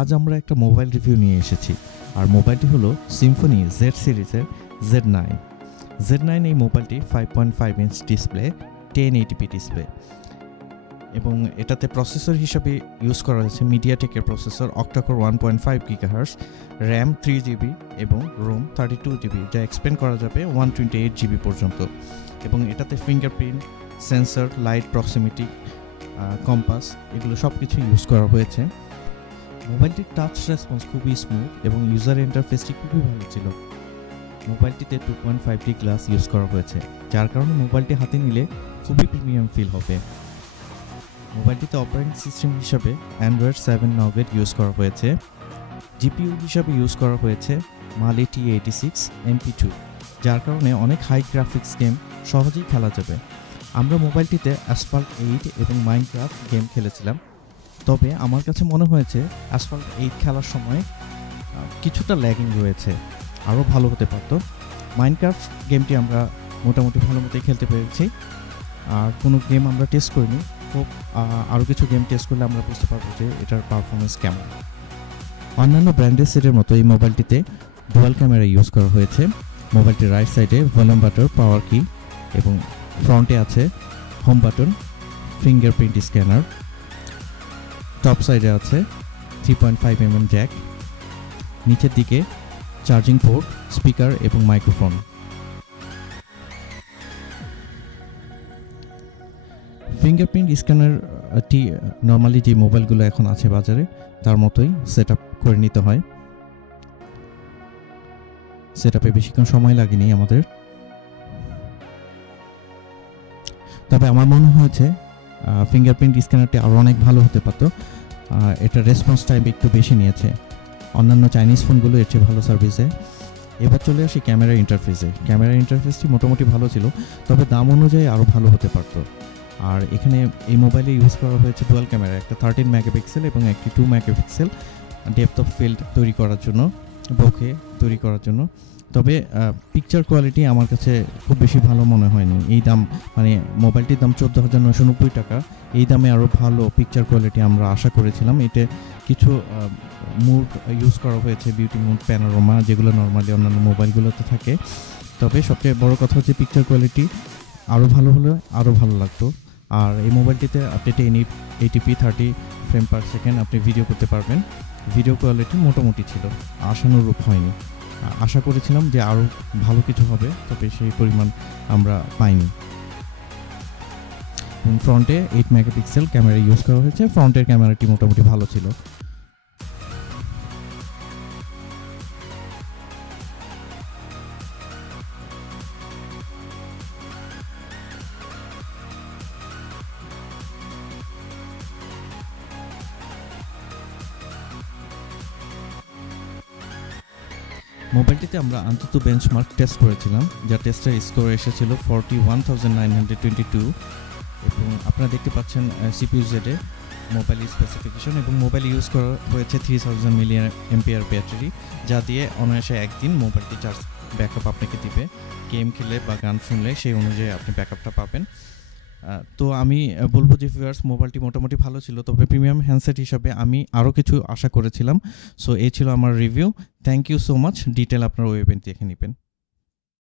আজ আমরা একটা মোবাইল রিভিউ নিয়ে এসেছি, আর মোবাইলটি হলো সিম্ফনি জেড সিরিজের Z9। Z9 এই মোবাইলটি 5.5 ইঞ্চ ডিসপ্লে, 1080p ডিসপ্লে, এবং এটাতে প্রসেসর হিসাবে ইউজ করা হয়েছে মিডিয়াটেকের processor octa core 1.5 GHz, RAM 3GB এবং রোম 32GB, যা এক্সপেন্ড করা যাবে 128GB পর্যন্ত। এবং এটাতে fingerprint sensor, light proximity, compass, এগুলো সব কিছু ইউজ করা হয়েছে। মোবাইলটির টাচ রেসপন্স খুবই স্মুথ এবং ইউজার ইন্টারফেসটি খুবই ভালো ছিল। মোবাইলটিতে 2.5D গ্লাস ইউজ করা হয়েছে, যার কারণে মোবাইলটি হাতে নিলে খুবই প্রিমিয়াম ফিল হবে। মোবাইলটিতে অপারেটিং সিস্টেম হিসাবে অ্যান্ড্রয়েড 7 Nougat ইউজ করা হয়েছে। জিপিইউ হিসাবে ইউজ করা হয়েছে Mali T86 MP2, যার কারণে অনেক হাই গ্রাফিক্স গেম সহজেই খেলা যাবে। আমরা মোবাইলটিতে অ্যাসফল্ট 8 এবং মাইনক্রাফট গেম খেলেছিলাম, তবে আমার কাছে মনে হয়েছে অ্যাসফল্ট 8 খেলার সময় কিছুটা ল্যাগিং রয়েছে, আরও ভালো হতে পারত। মাইনক্রাফট গেমটি আমরা মোটামুটি ভালো মতোই খেলতে পেরেছি, আর কোনো গেম আমরা টেস্ট করিনি। খুব আরও কিছু গেম টেস্ট করলে আমরা বুঝতে পারবো যে এটার পারফরমেন্স কেমন। অন্যান্য ব্র্যান্ডের সেটের মতো এই মোবাইলটিতে ডুয়াল ক্যামেরা ইউজ করা হয়েছে। মোবাইলটির রাইট সাইডে ভলিউম বাটন, পাওয়ার কি এবং ফ্রন্টে আছে home button, fingerprint scanner. Top সাইডে আছে 3.5mm জ্যাক, নিচের দিকে চার্জিং পোর্ট, স্পিকার এবং মাইক্রোফোন। ফিঙ্গারপ্রিন্ট স্ক্যানারটি নর্মালি যে মোবাইলগুলো এখন আছে বাজারে তার মতোই সেট আপ করে নিতে হয়। সেট আপে বেশিক্ষণ সময় লাগেনি আমাদের, তবে আমার মনে হয়েছে ফিঙ্গারপ্রিন্ট স্ক্যানারটি আরও অনেক ভালো হতে পারত। এটা রেসপন্স টাইম একটু বেশি নিয়েছে, অন্যান্য চাইনিজ ফোনগুলো এর চেয়ে ভালো সার্ভিসে। এবার চলে আসি ক্যামেরা ইন্টারফেসে। ক্যামেরা ইন্টারফেসটি মোটামুটি ভালো ছিল, তবে দাম অনুযায়ী আরও ভালো হতে পারত। আর এখানে এই মোবাইলে ইউজ করা হয়েছে ডুয়াল ক্যামেরা, একটা 13 মেগাপিক্সেল এবং একটি 2 মেগাপিক্সেল ডেপথ অফ ফিল্ড তৈরি করার জন্য, বোকে তৈরি করার জন্য। তবে পিকচার কোয়ালিটি আমার কাছে খুব বেশি ভালো মনে হয়নি। এই দাম, মানে মোবাইলটির দাম 14,990 টাকা, এই দামে আরও ভালো পিকচার কোয়ালিটি আমরা আশা করেছিলাম। এতে কিছু মুড ইউজ করা হয়েছে, বিউটি মুড, প্যানোরামা, যেগুলো নর্মালি অন্যান্য মোবাইলগুলোতে থাকে। তবে সবচেয়ে বড় কথা হচ্ছে পিকচার কোয়ালিটি আরও ভালো হলে আরও ভালো লাগতো। আর এই মোবাইলটিতে আপনি 1080p 30 ফ্রেম পার সেকেন্ড আপনি ভিডিও করতে পারবেন। ভিডিও কোয়ালিটি মোটামুটি ছিল, আশানুরূপ হয়নি। আশা করেছিলাম যে আরও ভালো কিছু হবে, তবে সেই পরিমাণ আমরা পাইনি। ফ্রন্টে 8 মেগাপিক্সেল ক্যামেরা ইউজ করা হয়েছে। ফ্রন্টের ক্যামেরাটি মোটামুটি ভালো ছিল। মোবাইলটিতে আমরা অন্তত বেঞ্চমার্ক টেস্ট করেছিলাম, যা টেস্টের স্কোর এসেছিল 41,922, এবং আপনারা দেখতে পাচ্ছেন CPU জেডে মোবাইল স্পেসিফিকেশন, এবং মোবাইল ইউজ করা হয়েছে 3000 mAh ব্যাটারি, যা দিয়ে অনায়াসে একদিন মোবাইলটি চার্জ ব্যাকআপ আপনাকে দিবে। গেম খেলে বা গান শুনলে সেই অনুযায়ী আপনি ব্যাকআপটা পাবেন। তো আমি বলবো যে ভিউয়ার্স, মোবাইলটি মোটামুটি ভালো ছিল, তবে প্রিমিয়াম হ্যান্ডসেট হিসাবে আমি আরও কিছু আশা করেছিলাম। সো এই ছিল আমার review. Thank you so much. Detail আপনার ওয়েবসাইট দেখে নেবেন।